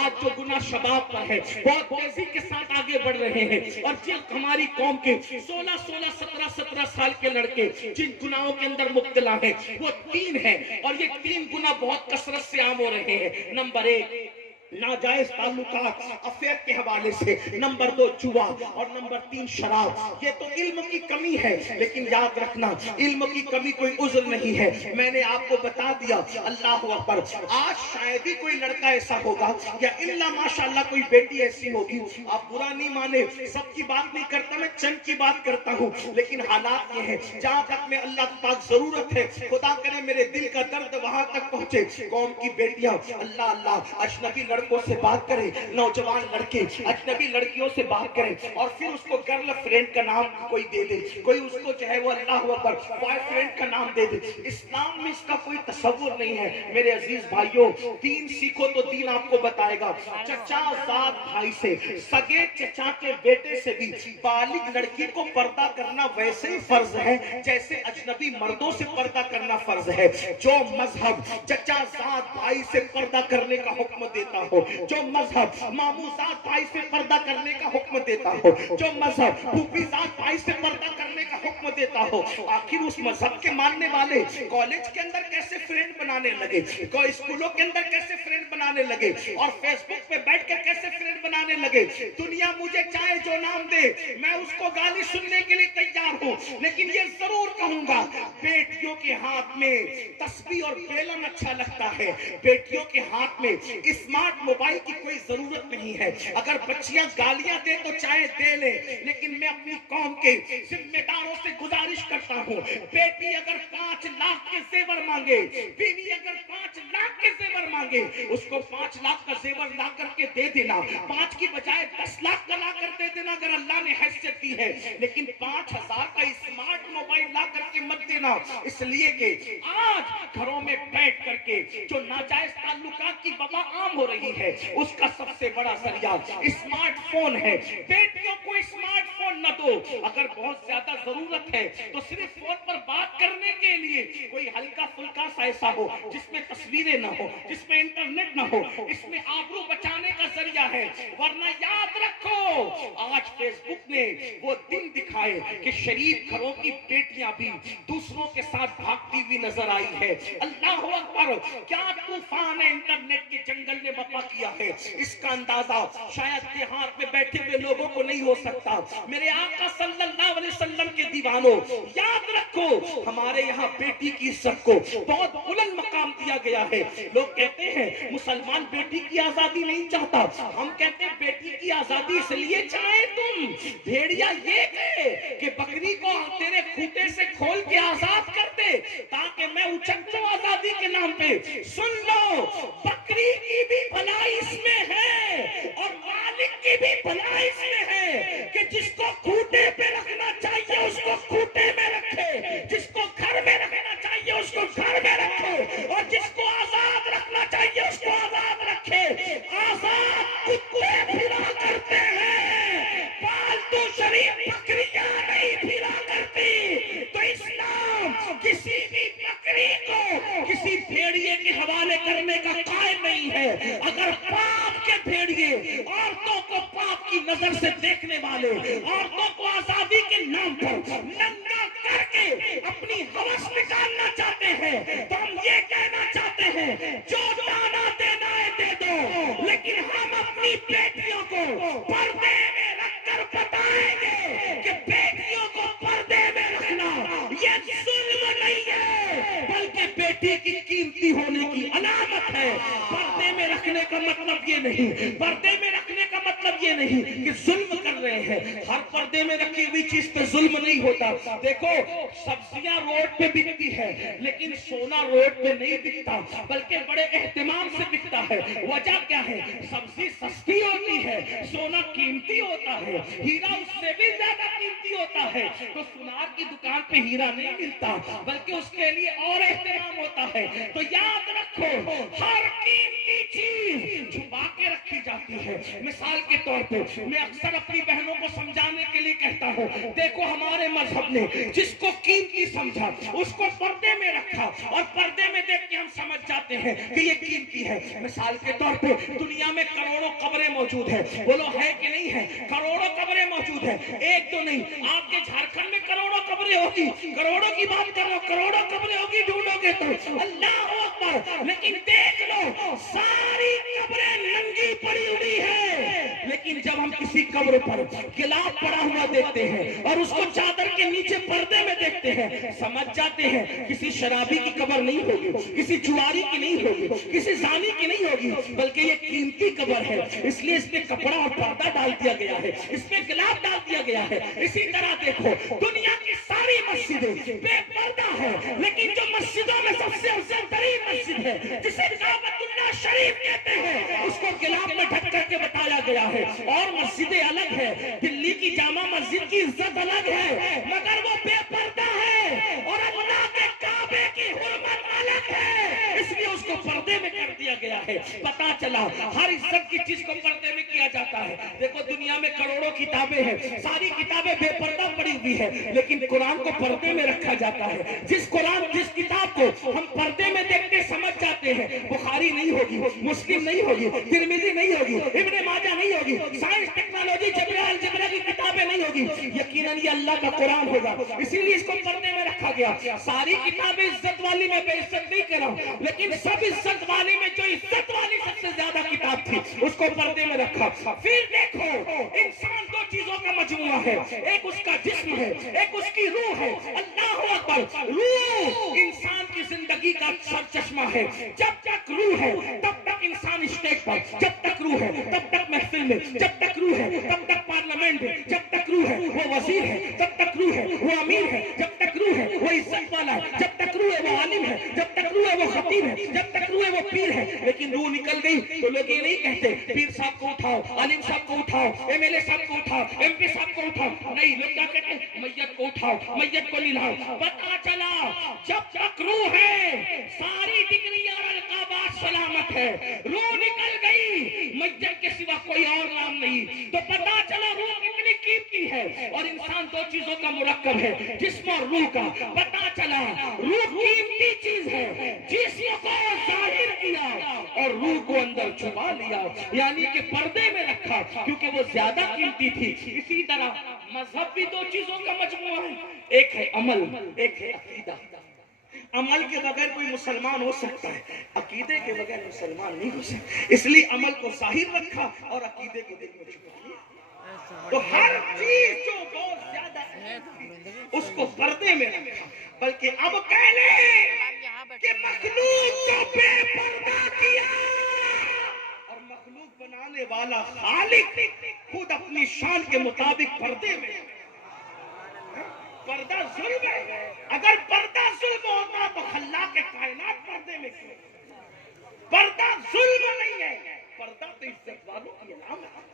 آج جو گناہ شباب پر ہے بہت تیزی کے ساتھ آگے بڑھ رہے ہیں، اور جن ہماری قوم کے 16 17 سال کے لڑکے جن گناہوں کے اندر مبتلا ہیں وہ 3 ہیں، اور یہ 3 گناہ بہت کثرت سے عام ہو رہے ہیں۔ نمبر 1 ناجائز تعلقات افیئر کے حوالے سے، نمبر 2 جوا، اور نمبر 3 شراب۔ یہ تو علم کی کمی ہے، لیکن یاد رکھنا علم کی کمی کوئی عذر نہیں ہے۔ میں نے آپ کو بتا دیا، اللہ اکبر، آج شاید ہی کوئی لڑکا ایسا ہوگا یا الا ماشاءاللہ کوئی بیٹی ایسی ہوگی، آپ برا نہیں مانے، سب کی بات نہیں کرتا، میں چند کی بات کرتا ہوں، لیکن حالات یہ ہیں جہاں تک میں اللہ پاک ضرورت ہے، خدا کرے میرے دل کا درد وہاں تک پہنچے، قوم کی بیٹیاں اللہ اجنبی لڑکوں سے بات کریں، نوجوان لڑکے اجنبی لڑکیوں سے بات کریں، اور پھر اس کو گرل فرینڈ کا نام کوئی دے دے، کوئی اس کو جو ہے وہ اللہ اکبر بوائے فرینڈ کا نام دے دے۔ اسلام میں اس کا کوئی تصور نہیں ہے۔ میرے عزیز بھائیوں، دین سیکھو تو دین آپ کو بتائے گا۔ چچا زاد بھائی سے، سگے چچا کے بیٹے سے بھی بالغ لڑکی کو پردہ کرنا ویسے ہی فرض ہے جیسے اجنبی مردوں سے پردہ کرنا فرض ہے۔ جو مذہب چچا زاد بھائی سے پردہ کرنے کا حکم دیتا ہو، جو مذہب ماموں زاد بھائی سے پردہ کرنے کا حکم دیتا ہو، جو مذہب پھوپھی زاد بھائی سے پردہ کرنے کا حکم دیتا ہو، آخر اس مذہب کے ماننے والے کالج کے اندر کیسے فرینڈ بنانے لگے، کوئی اسکولوں کے اندر کیسے فرینڈ بنانے لگے، اور فیس بک پہ بیٹھ کر کیسے فرینڈ بنانے لگے۔ دنیا مجھے چاہے جو نام دے، میں اس کو گالی سننے کے لیے تیار ہوں، لیکن یہ ضرور کہوں گا، بیٹیوں کے ہاتھ میں تسبیح اور بیلن اچھا لگتا ہے، بیٹیوں کے ہاتھ میں اسمارٹ موبائل کی کوئی ضرورت نہیں ہے۔ اگر بچیاں گالیاں دے تو چاہے دے لے، لیکن میں اپنی قوم کے ذمہ داروں سے گزارش کرتا ہوں، بیٹی اگر 5 لاکھ کے زیور مانگے، بیوی اگر 5 لاکھ کے زیور مانگے، اس کو 5 لاکھ کا زیور لا کر کے دے دینا، 5 کی بجائے 10 لاکھ کا لا کر دے دینا اگر اللہ نے حیثیت دی ہے، لیکن 5,000 کا اسمارٹ موبائل لا کر کے مت دینا، اس لیے کہ آج گھروں میں بیٹھ کر کے جو ناجائز تعلقات کی وبا عام ہو رہی ہے، اس کا سب سے بڑا ذریعہ اسمارٹ فون ہے۔ بیٹیوں کو اسمارٹ فون نہ دو، اگر بہت زیادہ ضرورت ہے تو صرف فون پر بات کرنے کے لیے کوئی ہلکا پھلکا سا ایسا ہو جس میں تصویریں نہ ہو، جس میں انٹرنیٹ نہ ہو، اس میں آبرو بچانے کا ذریعہ ہے، ورنہ یاد رکھو آج فیس بک نے وہ دن دکھائے کہ شریف گھروں کی بیٹیاں بھی دوسروں کے ساتھ بھاگتی ہوئی نظر آئی ہے۔ اللہ اکبر، کیا طوفان انٹرنیٹ کے جنگل نے برپا کیا ہے، اس کا اندازہ شاید دیہات میں بیٹھے ہوئے لوگوں کو نہیں ہو سکتا۔ میرے آقا صلی اللہ علیہ وسلم کے دیوانوں، یاد رکھو ہمارے یہاں بیٹی کی عزت کو بہت بلند مقام دیا گیا ہے۔ لوگ کہتے ہیں مسلمان بیٹی کی آزادی نہیں چاہتا، ہم کہتے ہیں بیٹی کی آزادی اس لیے چاہے تم بھیڑیا یہ کہ بکری کو تیرے کھوٹے سے کھول کے آزاد کر دے تاکہ میں اچکوں آزادی کے نام پہ۔ سن لو، بکری کی بھی بھلائی اس میں ہے اور مالک کی بھی بھلائی اس میں ہے کہ جس کو کھوٹے پہ رکھنا چاہیے اس کو کھوٹے میں رکھے، جس کو گھر میں رکھنا چاہیے اس کو گھر میں رکھے، اور جس کو آزاد رکھنا چاہیے اس کو آزاد رکھے۔ آزاد کتے پھرا کرتے ہیں، پالتو شریف بکریاں نہیں پھرا کرتی۔ تو اسلام کسی بھی بکری کو کسی بھیڑیے کے حوالے کرنے کا قائل نہیں ہے۔ اگر پاپ کے بھیڑیے عورتوں کو پاپ کی نظر سے دیکھنے والے، عورتوں کو آزادی کے نام پر ننگا کر کے اپنی ہوس نکالنا چاہتے ہیں تو ہم یہ کہنا چاہتے ہیں جو دانا دینا ہے دے دو، لیکن ہم اپنی بیٹیوں کو پردے میں رکھ کر بتائیں گے کہ بیٹیوں کو پردے میں رکھنا یہ ظلم نہیں ہے بلکہ بیٹی کی قیمتی ہونے کی علامت ہے۔ پردے میں رکھنے کا مطلب یہ نہیں، پردے میں رکھنے کا مطلب یہ نہیں کہ ظلم کر رہے ہیں۔ ہر پردے میں رکھی ہوئی چیز پہ ظلم نہیں ہوتا۔ دیکھو سبزیاں روڈ پہ بکتی ہے لیکن سونا روڈ پہ نہیں بکتا بلکہ بڑے اہتمام سے بکتا ہے۔ وجہ کیا ہے؟ سبزی سستی ہوتی ہے، سونا قیمتی ہوتا ہے، ہیرا اس سے بھی زیادہ قیمتی ہوتا ہے۔ تو سونار کی دکان پہ ہیرا نہیں ملتا بلکہ اس کے لیے اور اہتمام ہوتا ہے۔ تو یاد رکھو ہر قیمتی چیز چھپا کے رکھی جاتی جاتی ہے. مثال کے طور پہ میں اکثر اپنی بہنوں کو سمجھانے کے لیے کہتا ہوں، دیکھو ہمارے مذہب نے جس کو قیمتی سمجھا اس کو پردے میں رکھا، اور پردے میں دیکھ کے ہم سمجھ جاتے ہیں کہ یہ قیمتی ہے. مثال کے طور پہ دنیا میں کروڑوں قبریں موجود ہیں، بولو ہے کہ نہیں ہے؟ کروڑوں قبریں موجود ہیں، ایک تو نہیں. آپ کے جھارکھنڈ میں کروڑوں قبریں ہوگی، کروڑوں کی بات کر رہا ہوں، کروڑوں قبریں ہوگی، ڈھونڈو گے تو اللہ اکبر. لیکن دیکھ لو ساری قبریں ننگی پڑی ہوئی ہے، لیکن جب ہم کسی قبر پر گلاب پڑا ہوا دیکھتے ہیں اور اس کو چادر کے نیچے پردے میں دیکھتے ہیں، سمجھ جاتے ہیں کسی شرابی کی قبر نہیں ہوگی، کسی جواری کی نہیں ہوگی، کسی زانی کی نہیں ہوگی، بلکہ یہ قیمتی قبر ہے. اس لیے اس پہ کپڑا اور پردہ ڈال دیا گیا ہے، اس پہ گلاب ڈال دیا گیا ہے. اسی طرح دیکھو دنیا کی ساری مسجدیں بے پردہ ہے، لیکن جو مسجدوں میں سب سے افضل ترین مسجد ہے جسے کعبۃ اللہ شریف کہتے ہیں، اس کو گلاب میں ڈھک کر کے بتایا گیا ہے. اور مسجدیں الگ ہے، دلی کی جامع مسجد کی عزت الگ ہے، مگر وہ بے پردہ ہے، اور اللہ کے کعبے کی حرمت الگ ہے، اس لیے اس کو پردے میں کر دیا گیا ہے. پتا چلا ہر عزت کی چیز کو پردے میں کیا جاتا ہے. دیکھو دنیا میں کروڑوں کتابیں ہیں، ساری کتابیں بے پردہ پڑی ہوئی ہے، لیکن قرآن کو پردے میں رکھا جاتا ہے. جس کتاب کو ہم پردے میں دیکھتے سمجھ جاتے ہیں، بخاری نہیں ہوگی، مسلم نہیں ہوگی، ترمذی نہیں ہوگی، ابن ماجہ نہیں ہوگی، سائنس ٹیکنالوجی الجبرا کی کتابیں نہیں ہوگی، یقیناً یہ اللہ کا قرآن ہوگا. اسی لیے اس کو پردے میں رکھا گیا. ساری کتابیں عزت والی میں بے عزت نہیں کر رہا ہوں، لیکن سب عزت والی میں جو عزت والی سب سے زیادہ کتاب تھی اس کو پردے میں رکھا. پھر دیکھو انسان دو چیزوں کا مجموعہ ہے، ایک اس کا جسم ہے، ایک اس کی روح ہے. اللہ اکبر. روح انسان کی زندگی کا سر چشمہ ہے. جب تک روح ہے تب تک انسان اسٹیج پر، جب تک روح ہے تب تک محفل میں، جب تک روح ہے تب تک پارلیمنٹ میں، جب تک روح ہے وہ وزیر ہے، جب تک روح ہے وہ امیر ہے، جب تک روح ہے وہ عزت والا ہے، جب تک روح ہے وہ عالم ہے، جب تک روح ہے وہ خطیب ہے، جب تک روح ہے وہ پیر ہے. لیکن روح نکل گئی تو لوگ یہ نہیں کہتے پیر صاحب کو اٹھاؤ، عالم صاحب کو اٹھاؤ، ایم ایل اے صاحب کو اٹھاؤ، ایم پی صاحب کو اٹھاؤ. نہیں، لوگ کیا کہتے ہیں؟ میت کو اٹھاؤ، میت کو نلاؤ. پتا چلا جب تک روح ہے ساری ڈگریاں اور القابات سلامت ہے. روح نکل گئی، میت کے سوا کوئی اور نام نہیں. تو پتا چلا روح کتنی قیمتی ہے. اور انسان دو چیزوں کا مرکب ہے، جسم اور روح کا. پتا چلا روح قیمتی چیز ہے، جسم کو ظاہر کیا اور روح کو اندر چھپا لیا، یعنی کہ پردے میں رکھا کیونکہ وہ زیادہ قیمتی تھی. اسی طرح مذہب بھی دو چیزوں کا مجموعہ ہے، ایک ہے عمل، ایک ہے عقیدہ. عمل کے بغیر کوئی مسلمان ہو سکتا ہے، عقیدے کے بغیر مسلمان نہیں ہو سکتا. اس لیے عمل کو ظاہر رکھا اور عقیدے کو دل میں چھپا لیا. تو ہر چیز جو بہت زیادہ اس کو پردے میں رکھا. بلکہ اب کہہ لیں کہ مخلوق کو بے پردہ کیا، اور مخلوق بنانے والا خالق خود اپنی شان کے مطابق پردے میں. پردہ ظلم ہے. اگر پردہ ظلم ہوتا تو خلاق کائنات پردے میں کیوں؟ پردہ ظلم نہیں ہے، پردہ تو عزت والوں کی علامت ہے،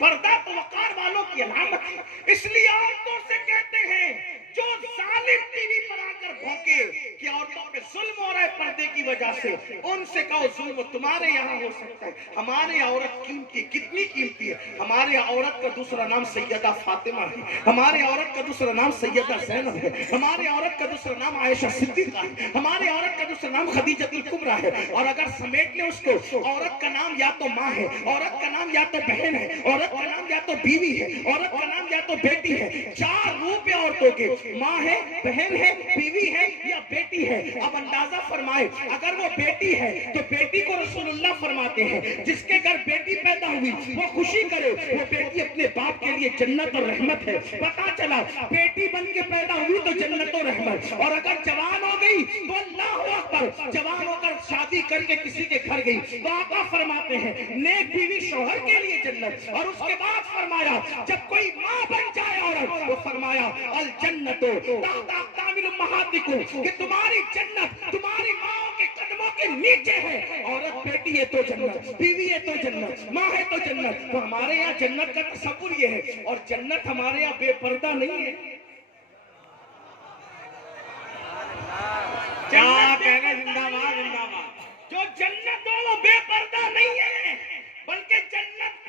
پردہ تو وقار والوں کی علامت ہے. اس لیے عورتوں سے کہتے ہیں جو ظالم ٹی وی پر آ کر بھونکے کہ عورتوں پہ ظلم ہو رہا ہے پردے کی وجہ سے، ان سے کہو ظلم تمہارے یہاں ہو سکتا ہے، ہمارے یہاں عورت قیمتی. کتنی قیمتی ہے؟ ہمارے یہاں عورت کا دوسرا نام سیدہ فاطمہ ہے، ہمارے عورت کا دوسرا نام سیدہ زینب ہے، ہمارے عورت کا دوسرا نام عائشہ صدیقہ ہے، ہمارے عورت کا دوسرا نام خدیجہ الکبریٰ ہے. اور اگر سمیٹ لیں اس کو، عورت کا نام یا تو ماں ہے، عورت کا نام یا تو بہن ہے، عورت کا نام یا تو بیوی ہے، عورت کا نام یا تو بیٹی ہے. چار روپ ہے عورتوں کے، ماں ہے، بہن ہے، بیوی ہے یا بیٹی ہے. اب اندازہ فرمائے اگر وہ بیٹی ہے تو بیٹی کو رسول اللہ فرماتے ہیں جس کے گھر بیٹی پیدا ہوئی وہ خوشی کرے، وہ بیٹی اپنے باپ کے لیے جنت اور رحمت ہے. پتا چلا بیٹی بن کے پیدا ہوئی تو جنت و رحمت، اور اگر جوان ہو گئی تو اللہ اکبر، جوان ہو کر شادی کر کے کسی کے گھر گئی تو آقا فرماتے ہیں نیک بیوی شوہر کے لیے جنت. اور اس کے بعد فرمایا جب کوئی ماں بن جائے عورت تو فرمایا الجنت تحت اقدام امہاتکم، کہ تمہاری جنت تمہاری ماں کے قدموں کے نیچے ہے. عورت بیٹی ہے تو جنت، بیوی ہے تو جنت، ماں ہے تو جنت. تو ہمارے یہاں جنت کا تصور یہ ہے، اور جنت ہمارے یہاں بے پردہ نہیں ہے. کیا کہنا، زندہ باد زندہ باد. جو جنت ہو وہ بے پردہ نہیں ہے، بلکہ جنت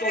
2